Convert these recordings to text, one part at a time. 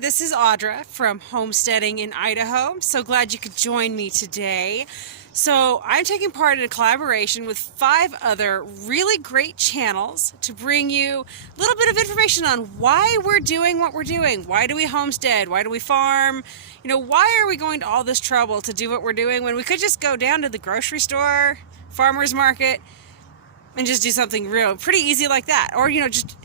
this is Audra from Homesteading in Idaho. I'm so glad you could join me today. So I'm taking part in a collaboration with 5 other really great channels to bring you a little bit of information on why we're doing what we're doing. Why do we homestead? Why do we farm? Why are we going to all this trouble to do what we're doing when we could just go down to the grocery store, farmer's market, and just do something real pretty easy like that? Or, just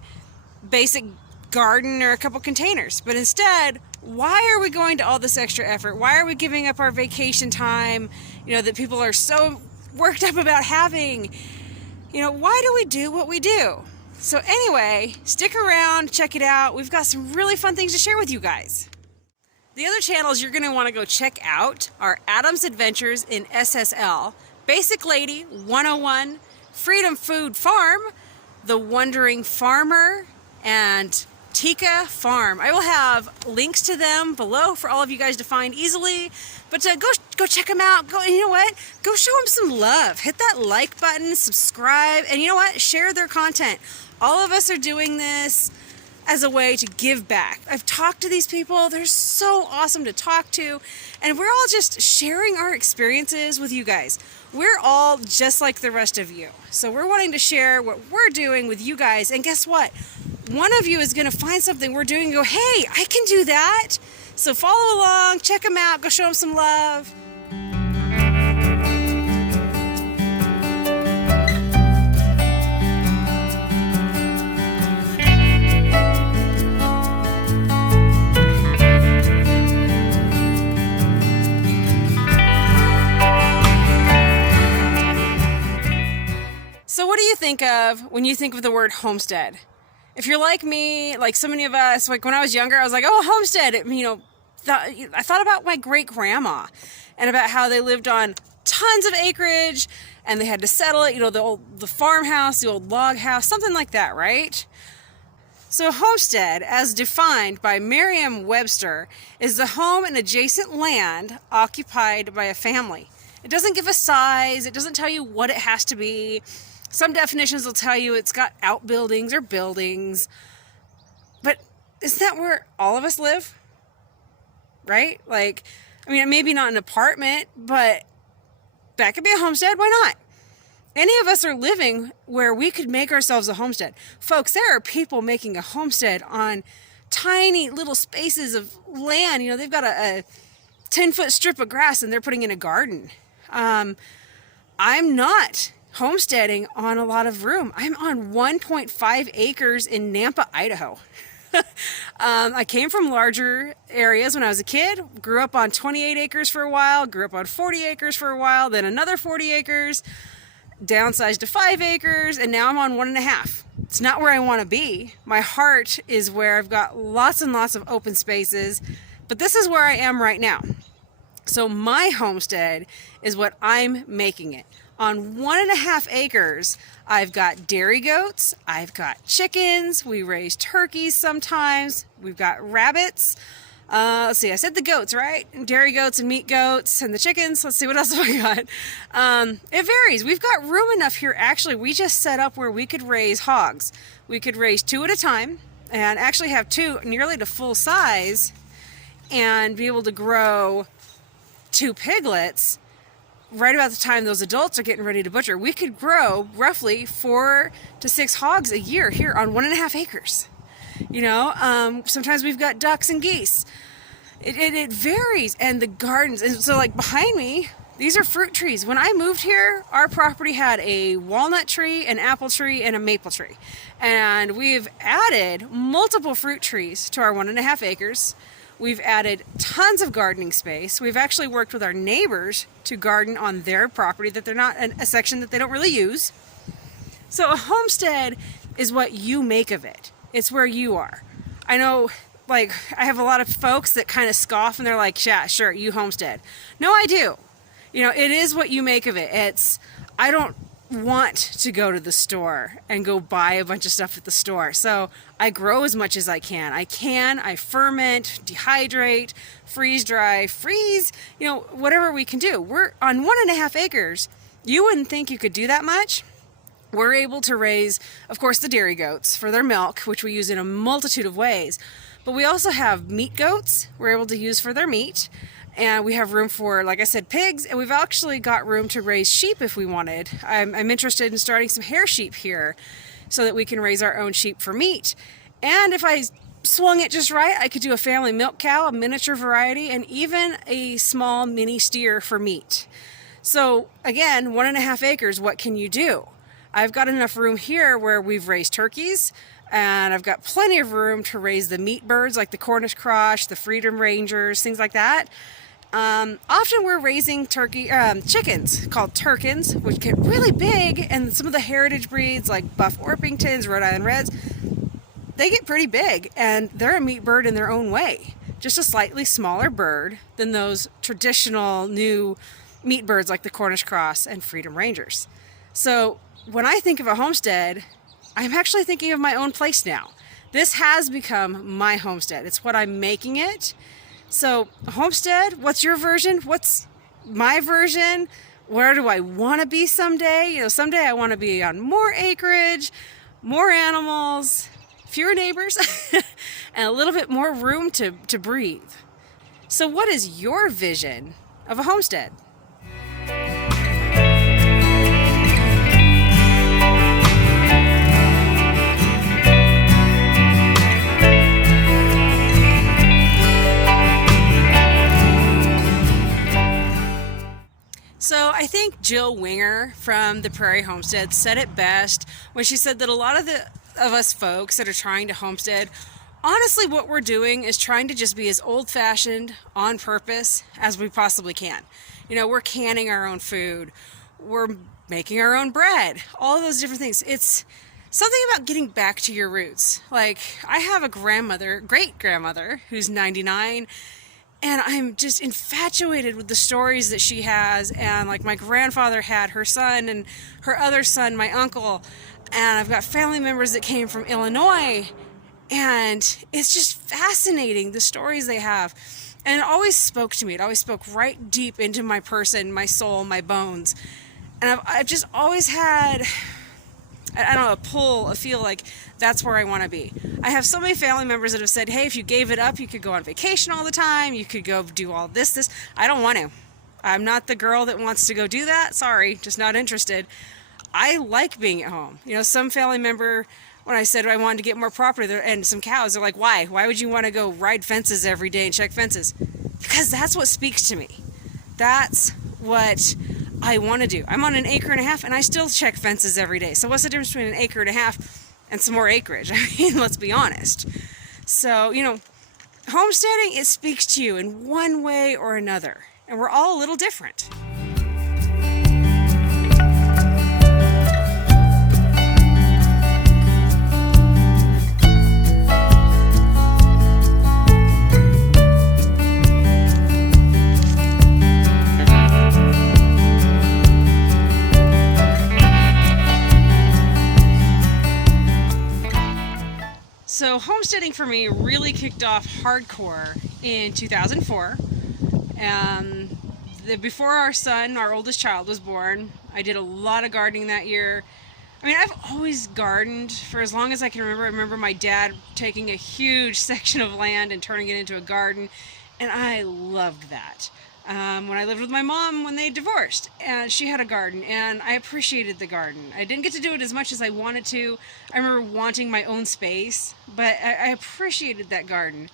basic garden or a couple containers. But instead, why are we going to all this extra effort? Why are we giving up our vacation time, that people are so worked up about having? Why do we do what we do? So anyway, stick around, check it out. We've got some really fun things to share with you guys. The other channels you're going to want to go check out are Adam's Adventures in SSL, Basic Lady 101, Freedom Food Farm, The Wandering Farmer, and Tika Farm. I will have links to them below for all of you guys to find easily. But go check them out. Go, you know what? Go show them some love. Hit that like button, subscribe, and you know what? Share their content. All of us are doing this as a way to give back. I've talked to these people. They're so awesome to talk to. And we're all just sharing our experiences with you guys. We're all just like the rest of you. So we're wanting to share what we're doing with you guys. And guess what? One of you is going to find something we're doing and go, hey, I can do that. So follow along, check them out, go show them some love. So what do you think of when you think of the word homestead? If you're like me, like so many of us, like when I was younger, I was like, oh, homestead. I thought about my great-grandma and about how they lived on tons of acreage and they had to settle it, the farmhouse, the old log house, something like that, right? So homestead, as defined by Merriam-Webster, is the home and adjacent land occupied by a family. It doesn't give a size. It doesn't tell you what it has to be. Some definitions will tell you it's got outbuildings or buildings, but isn't that where all of us live? Right? Maybe not an apartment, but that could be a homestead. Why not? Any of us are living where we could make ourselves a homestead. Folks, there are people making a homestead on tiny little spaces of land. They've got a 10-foot strip of grass and they're putting in a garden. I'm not homesteading on a lot of room. I'm on 1.5 acres in Nampa, Idaho. I came from larger areas when I was a kid, grew up on 28 acres for a while, grew up on 40 acres for a while, then another 40 acres, downsized to 5 acres, and now I'm on 1.5. It's not where I want to be. My heart is where I've got lots and lots of open spaces, but this is where I am right now. So my homestead is what I'm making it. On 1.5 acres, I've got dairy goats, I've got chickens, we raise turkeys sometimes, we've got rabbits. Let's see, I said the goats, right? Dairy goats and meat goats and the chickens. Let's see, what else have I got? It varies. We've got room enough here. Actually, we just set up where we could raise hogs. We could raise 2 at a time and actually have 2 nearly to full size and be able to grow 2 piglets right about the time those adults are getting ready to butcher. We could grow roughly 4 to 6 hogs a year here on 1.5 acres. Sometimes we've got ducks and geese. It varies. And the gardens, and so like behind me, these are fruit trees. When I moved here, our property had a walnut tree, an apple tree, and a maple tree. And we've added multiple fruit trees to our 1.5 acres. We've added tons of gardening space. We've actually worked with our neighbors to garden on their property that they're not a section that they don't really use. So a homestead is what you make of it. It's where you are. I know, I have a lot of folks that kind of scoff and they're like, yeah, sure, you homestead. No, I do. It is what you make of it. I don't want to go to the store and go buy a bunch of stuff at the store. So I grow as much as I can. I ferment, dehydrate, freeze dry, whatever we can do. We're on 1.5 acres. You wouldn't think you could do that much. We're able to raise, of course, the dairy goats for their milk, which we use in a multitude of ways. But we also have meat goats we're able to use for their meat. And we have room for, like I said, pigs, and we've actually got room to raise sheep if we wanted. I'm interested in starting some hair sheep here so that we can raise our own sheep for meat. And if I swung it just right, I could do a family milk cow, a miniature variety, and even a small mini steer for meat. So again, 1.5 acres, what can you do? I've got enough room here where we've raised turkeys, and I've got plenty of room to raise the meat birds like the Cornish Cross, the Freedom Rangers, things like that. Often we're raising chickens called Turkins, which get really big, and some of the heritage breeds like Buff Orpingtons, Rhode Island Reds, they get pretty big, and they're a meat bird in their own way. Just a slightly smaller bird than those traditional new meat birds like the Cornish Cross and Freedom Rangers. So when I think of a homestead, I'm actually thinking of my own place now. This has become my homestead. It's what I'm making it. So, homestead, what's your version? What's my version? Where do I want to be someday? You know, someday I want to be on more acreage, more animals, fewer neighbors, and a little bit more room to breathe. So, what is your vision of a homestead? So I think Jill Winger from the Prairie Homestead said it best when she said that a lot of us folks that are trying to homestead, honestly what we're doing is trying to just be as old-fashioned on purpose as we possibly can. You know, we're canning our own food, we're making our own bread, all of those different things. It's something about getting back to your roots. Like, I have a great-grandmother who's 99, and I'm just infatuated with the stories that she has. And like my grandfather had her son and her other son, my uncle. And I've got family members that came from Illinois. And it's just fascinating, the stories they have. And it always spoke to me. It always spoke right deep into my person, my soul, my bones. And I've just always had, I don't know, a pull, a feel like that's where I want to be. I have so many family members that have said, hey, if you gave it up, you could go on vacation all the time. You could go do all this. I don't want to. I'm not the girl that wants to go do that. Sorry, just not interested. I like being at home. You know, some family member, when I said I wanted to get more property and some cows, they're like, why? Why would you want to go ride fences every day and check fences? Because that's what speaks to me. That's what I want to do. I'm on 1.5 acres and I still check fences every day. So what's the difference between 1.5 acres and some more acreage? I mean, let's be honest. So, you know, homesteading, it speaks to you in one way or another. And we're all a little different. So homesteading for me really kicked off hardcore in 2004. Before our oldest child was born, I did a lot of gardening that year. I mean, I've always gardened for as long as I can remember. I remember my dad taking a huge section of land and turning it into a garden, and I loved that. When I lived with my mom when they divorced, and she had a garden, and I appreciated the garden. I didn't get to do it as much as I wanted to. I remember wanting my own space, but I appreciated that garden.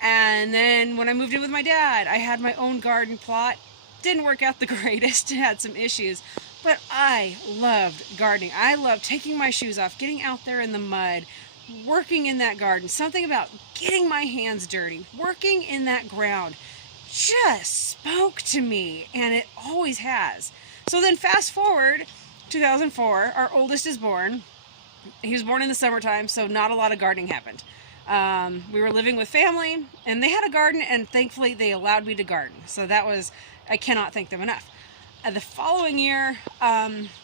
And then when I moved in with my dad, I had my own garden plot. Didn't work out the greatest, had some issues, but I loved gardening. I loved taking my shoes off, getting out there in the mud, working in that garden. Something about getting my hands dirty, working in that ground just spoke to me, and it always has. So then fast forward, 2004, our oldest is born. He was born in the summertime, so not a lot of gardening happened. We were living with family, and they had a garden, and thankfully they allowed me to garden. So that was, I cannot thank them enough. The following year,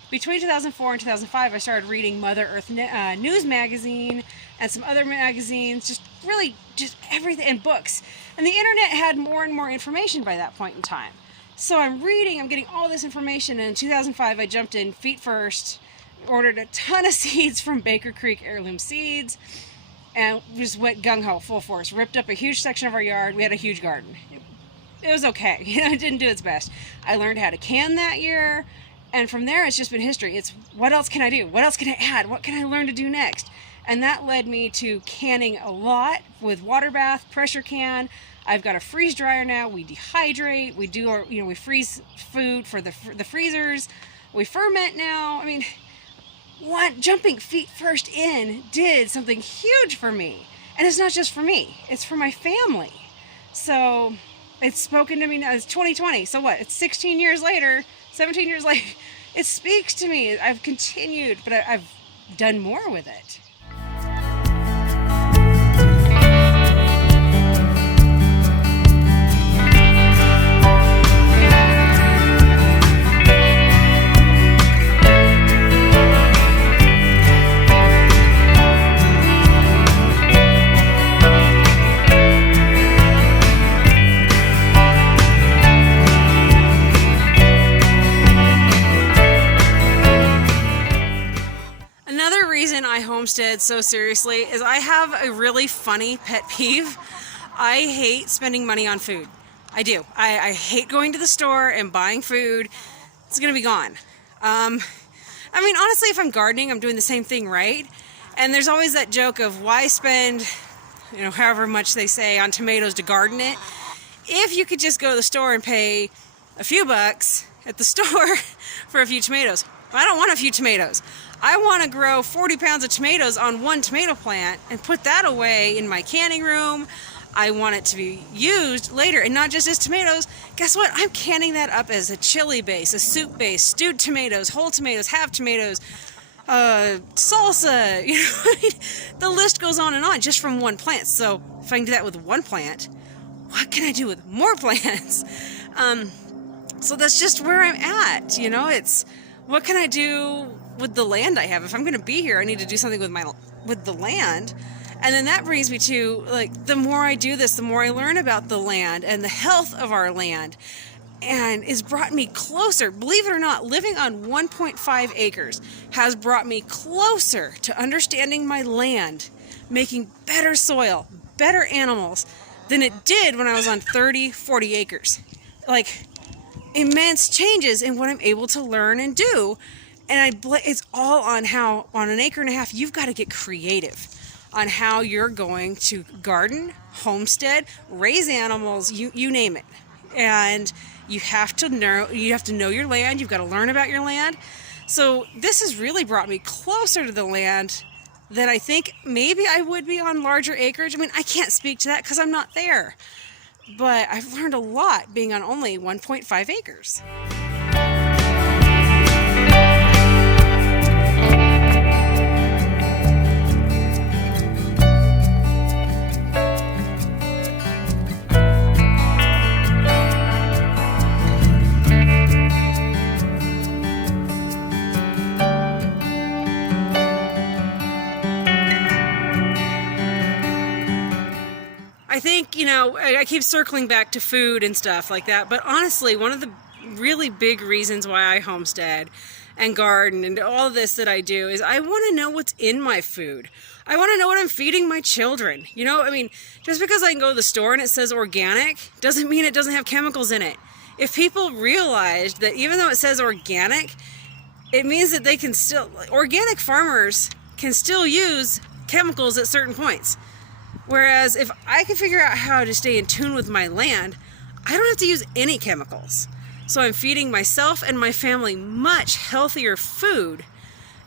between 2004 and 2005, I started reading Mother Earth News magazine and some other magazines, just everything, and books. And the internet had more and more information by that point in time. So I'm getting all this information, and in 2005 I jumped in feet first, ordered a ton of seeds from Baker Creek Heirloom Seeds, and just went gung-ho, full force. Ripped up a huge section of our yard. We had a huge garden. It was okay. It didn't do its best. I learned how to can that year, and from there it's just been history. It's what else can I do? What else can I add? What can I learn to do next? And that led me to canning a lot with water bath, pressure can. I've got a freeze dryer now. We dehydrate. We do our, we freeze food for the freezers. We ferment now. I mean, jumping feet first in did something huge for me. And it's not just for me. It's for my family. So it's spoken to me now. It's 2020. So what? It's 16 years later, 17 years later. It speaks to me. I've continued, but I've done more with it. I homestead so seriously is I have a really funny pet peeve. I hate spending money on food. I do. I hate going to the store and buying food. It's gonna be gone. I mean, honestly, if I'm gardening, I'm doing the same thing, right? And there's always that joke of why spend, however much they say on tomatoes to garden it, if you could just go to the store and pay a few bucks at the store for a few tomatoes. I don't want a few tomatoes. I want to grow 40 pounds of tomatoes on one tomato plant and put that away in my canning room. I want it to be used later, and not just as tomatoes. Guess what? I'm canning that up as a chili base, a soup base, stewed tomatoes, whole tomatoes, half tomatoes, salsa. The list goes on and on just from one plant. So if I can do that with one plant, what can I do with more plants? So that's just where I'm at. It's what can I do with the land I have? If I'm going to be here, I need to do something with the land. And then that brings me to, the more I do this, the more I learn about the land and the health of our land. And it's brought me closer. Believe it or not, living on 1.5 acres has brought me closer to understanding my land, making better soil, better animals than it did when I was on 30, 40 acres. Immense changes in what I'm able to learn and do. And it's all on how, on an acre and a half, you've got to get creative on how you're going to garden, homestead, raise animals, you name it. And you have to know your land. You've got to learn about your land. So this has really brought me closer to the land than I think maybe I would be on larger acreage. I mean, I can't speak to that because I'm not there. But I've learned a lot being on only 1.5 acres. I think, I keep circling back to food and stuff like that, but honestly, one of the really big reasons why I homestead and garden and all this that I do is I want to know what's in my food. I want to know what I'm feeding my children. Just because I can go to the store and it says organic doesn't mean it doesn't have chemicals in it. If people realized that even though it says organic, it means that they can still, organic farmers can still use chemicals at certain points. Whereas if I can figure out how to stay in tune with my land, I don't have to use any chemicals. So I'm feeding myself and my family much healthier food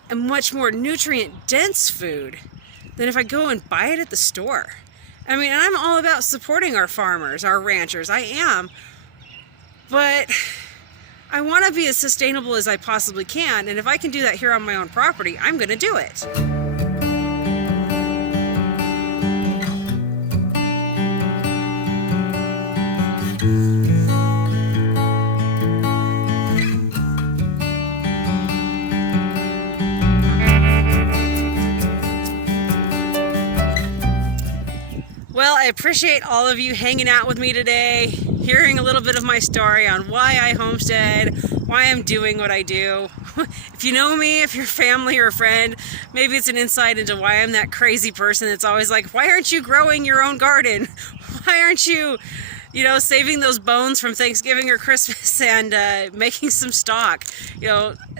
and much more nutrient-dense food than if I go and buy it at the store. I mean, and I'm all about supporting our farmers, our ranchers. I am. But I want to be as sustainable as I possibly can. And if I can do that here on my own property, I'm going to do it. Well, I appreciate all of you hanging out with me today, hearing a little bit of my story on why I homestead, why I'm doing what I do. If you know me, if you're family or a friend, maybe it's an insight into why I'm that crazy person that's always like, why aren't you growing your own garden? Why aren't you, saving those bones from Thanksgiving or Christmas and making some stock?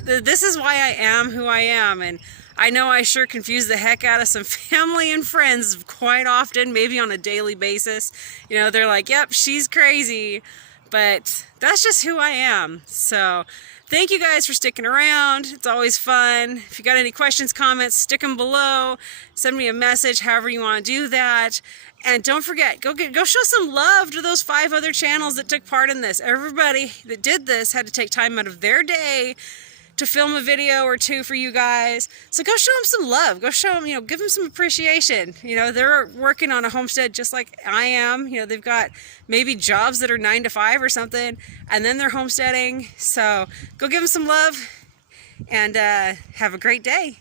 This is why I am who I am, and I know I sure confuse the heck out of some family and friends quite often, maybe on a daily basis. They're like, yep, she's crazy, but that's just who I am. So thank you guys for sticking around. It's always fun. If you got any questions, comments, stick them below. Send me a message, however you want to do that. And don't forget, go show some love to those 5 other channels that took part in this. Everybody that did this had to take time out of their day to film a video or 2 for you guys. So go show them some love. Go show them, give them some appreciation. They're working on a homestead just like I am. They've got maybe jobs that are 9 to 5 or something, and then they're homesteading. So go give them some love and have a great day.